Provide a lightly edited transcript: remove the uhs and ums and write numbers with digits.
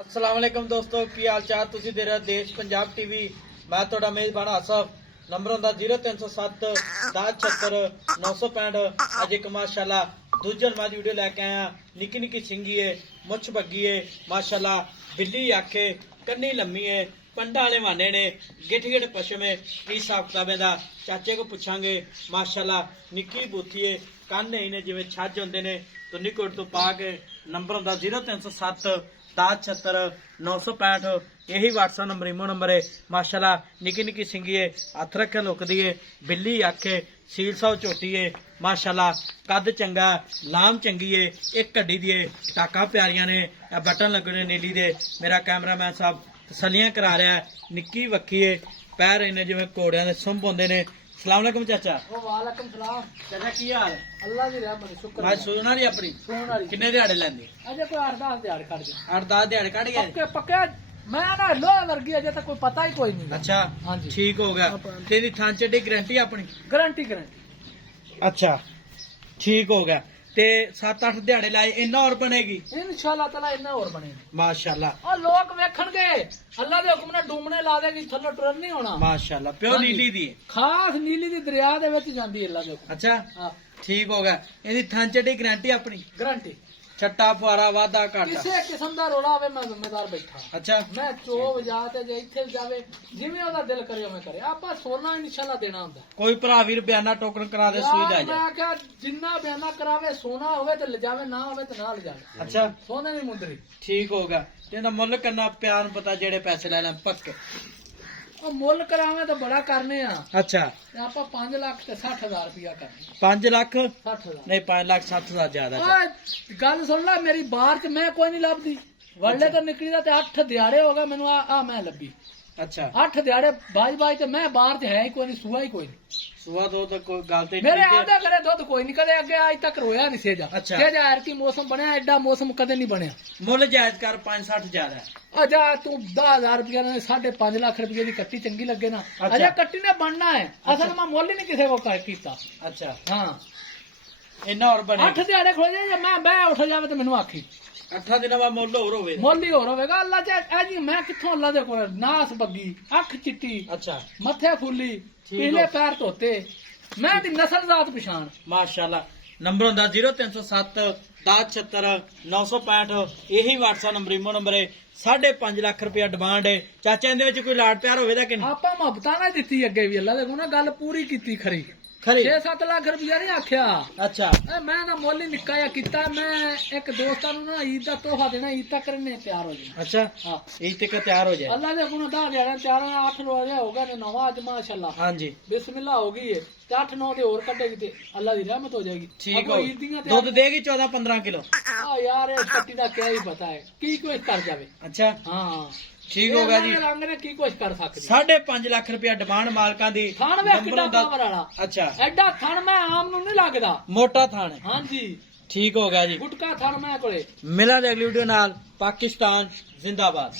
अस्सलाम वालेकुम दोस्तों की हाल चाल तुसी दे रहे देश पंजाब टीवी मैं थोड़ा मेजबान आसफ नंबर होंदा 0307 1076 965 अज एक माशाल्लाह दूजन मादी वीडियो लेके आया निकी निकी सिंगी है मुछ बग्गी है माशाल्लाह बिल्ली आखे कन्नी लम्मी है पंडा वाले माने ने गिठ गिठ पशमे की हिसाब किताबें दा चाचे को पूछांगे माशाल्लाह निकी बूथी है कन्न है इन्हें जिवें छज होंदे ने तो निकोट तो पा के नंबर होंदा 0307 1076 965 यही व्हाट्सएप नंबर इमो नंबर है माशाल्लाह निकी निकी सिंगी है हथ रखे लुकदी है बिल्ली आखे सील सौ झोटी है माशाल्लाह कद चंगा लाम चंगी है एक कड्डी दी है टाका प्यारियां ने बटन लगने नीली दे मेरा कैमरामैन साहब तसलियां करा रहा है निक्की वक्की है पैर इन्हें जिवें घोड़ियां दे सुंभ होंदे ने सलाम अलैकुम चाचा वालेकुम सलाम चाचा की हाल अल्लाह दी रहमत शुक्र आज सुनना रही अपनी किन्ने दिहाड़े लैंदी अजे कोई 8-10 दिहाड़ कट गए 8-10 दिहाड़े कट गए पक्के पक्के मैं ना लोहे वर्गी अजे तक कोई पता ही कोई नहीं अच्छा हाँ जी ठीक हो गया तेरी थान चड्डी गारंटी अपनी गारंटी अच्छा ठीक हो गया ते 7-8 दिहाड़े लाए इन्ना और बनेगी इंशाल्लाह ताला इन्ना और बनेगी माशाल्लाह और लोग वेखणगे अल्लाह दे हुक्म नाल डूमने ला देगी थल्ले टुरन नहीं होना माशाल्लाह प्योर हाँ जी। नीली दी खास नीली दी दरिया दे विच जांदी अल्लाह दे हुक्म अच्छा हां ठीक हो गया इहदी थान चड्डी गारंटी अपनी गारंटी छट्टा फुआरा वादा घाटा किसी किस्म दा रोड़ा होवे मैं जिम्मेदार बैठा अच्छा मैं चोब जाते जे इथे जावे जिवें ओदा दिल करे उवें करे आपा सोना इंशाल्लाह देना हुंदा कोई भरा वीर बयाना टोकन करा दे सुई जा मैं क्या जिन्ना बयाना करावे सोना होवे तो ले जावे ना होवे तो ना ले जावे अच्छा सोने दी मुंदरी ठीक हो गया तेरा मुੱਲ करना प्यार पता जेड़े पैसे ले लें पक्के और मुल करावे तो बड़ा करने आ अच्छा आपा 5 लाख ते 60,000 रुपया करने 5 लाख 60,000 नहीं 5 लाख 60,000 ज्यादा ओए गल सुन ला मेरी बार च मैं कोई नहीं लभदी वल्ले तो निकली दा ते 8 दिहाड़े हो गए मेनू आ मैं लब्बी अच्छा 8 दिहाड़े बाज ते मैं बाहर च है ही कोई नहीं सुआ ही कोई नहीं सुबह दो तो कोई गल ते मेरे आंदा करे दुध कोई नहीं कदे अगे आज तक रोया नहीं सेजा अच्छा। सेजा यार की मौसम बनया एडा मौसम कदे नहीं बनया मुੱਲ जायज कर 5-60 ज्यादा है अजा तू 10,000 रुपया ने 5.5 लाख रुपये की कट्टी चंगी लगे ना अच्छा। अजा कट्टी ने बनना है असल में मुल ही नहीं किसी को कीता अच्छा हाँ इन्ना और बने 8 दिहाड़े खो जाए मैं बह उठ जावे तो मैनू आखी 8 दिनों बाद मुੱਲ ਹੋਰ ਹੋਵੇ मुल ही होर होगा अल्लाह च जी मैं कित्थों अल्लाह दे कोल नास बग्गी अख चिट्टी अच्छा मथे फुल्ली ठीक पिछले हो। पैर धोते मैं दी नस्ल जात पछाण माशाल्लाह नंबर होंदा 0307 1076 965 यही व्हाट्सएप नंबर इमो नंबर है 5.5 लाख रुपया डिमांड है चाचा इहदे विच कोई लाड प्यार होवे दा कि नहीं आपा मुहब्बतां ना दित्ती अगे भी अल्लाह दे कोल ना गल पूरी कीती खरी खरी 6-7 लाख रुपया नहीं आख्या अच्छा मैं ना मुल ही निक्का जिहा कीता मैं एक दोस्तां नूं ना ईद दा तोहफा देना ईद तक करने तैयार हो जाना अच्छा हाँ ईद तक तैयार हो जाए अल्लाह दे हुक्म नाल 10 दिहाड़े 4-8 रोजे हो गए ने नवा अज माशाल्लाह हाँ जी बिस्मिल्लाह हो गई है ते 8-9 दे और कटेगी ते अल्लाह दी रहमत हो जाएगी ठीक अगों हो ईद दियां ते दूध देगी 14-15 किलो आ यार इस कट्टी दा क्या ही पता है की कुछ कर जावे अच्छा हाँ ठीक हो गया जी रंग ने की कुछ कर सकदी 5.5 लाख रुपया डिमांड मालकां दी थान वे नंबर किड्डा होंदा- पावर वाला अच्छा एडा थान मैं आम नूं नहीं लगदा मोटा थान है हां जी ठीक हो गया जी गुटका थान मैं कोले मिला अगली वीडियो नाल पाकिस्तान जिंदाबाद।